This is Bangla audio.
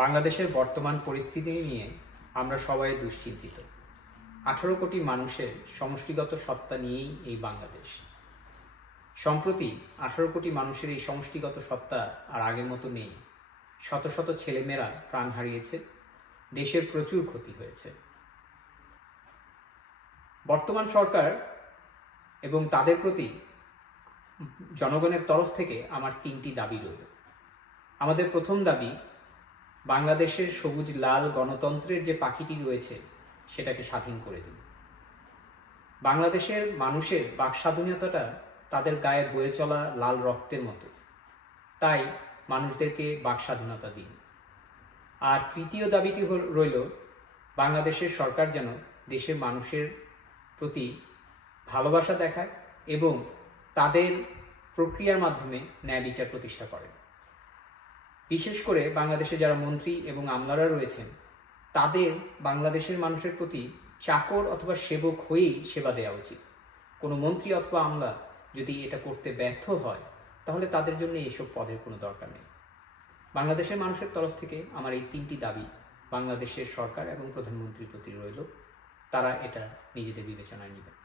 বাংলাদেশের বর্তমান পরিস্থিতি নিয়ে আমরা সবাই দুশ্চিন্তিত। 18 কোটি মানুষের সমষ্টিগত সত্তা নিয়েই এই বাংলাদেশ। সম্প্রতি 18 কোটি মানুষের এই সমষ্টিগত সত্তা আর আগের মতো নেই। শত শত ছেলেমেয়েরা প্রাণ হারিয়েছে, দেশের প্রচুর ক্ষতি হয়েছে। বর্তমান সরকার এবং তাদের প্রতি জনগণের তরফ থেকে আমার 3টি দাবি রইল। আমাদের প্রথম দাবি, বাংলাদেশের সবুজ লাল গণতন্ত্রের যে পাখিটি রয়েছে সেটাকে স্বাধীন করে দিন। বাংলাদেশের মানুষের বাক স্বাধীনতাটা তাদের গায়ে বয়ে চলা লাল রক্তের মতো, তাই মানুষদেরকে বাক স্বাধীনতা দিন। আর তৃতীয় দাবিটি রইল, বাংলাদেশের সরকার যেন দেশের মানুষের প্রতি ভালোবাসা দেখায় এবং তাদের প্রক্রিয়ার মাধ্যমে ন্যায় বিচার প্রতিষ্ঠা করে। বিশেষ করে বাংলাদেশে যারা মন্ত্রী এবং আমলারা রয়েছেন, তাদের বাংলাদেশের মানুষের প্রতি চাকর অথবা সেবক হয়েই সেবা দেওয়া উচিত। কোনো মন্ত্রী অথবা আমলা যদি এটা করতে ব্যর্থ হয়, তাহলে তাদের জন্য এইসব পদের কোনো দরকার নেই। বাংলাদেশের মানুষের তরফ থেকে আমার এই 3টি দাবি বাংলাদেশের সরকার এবং প্রধানমন্ত্রীর প্রতি রইল। তারা এটা নিজেদের বিবেচনায় নেবেন।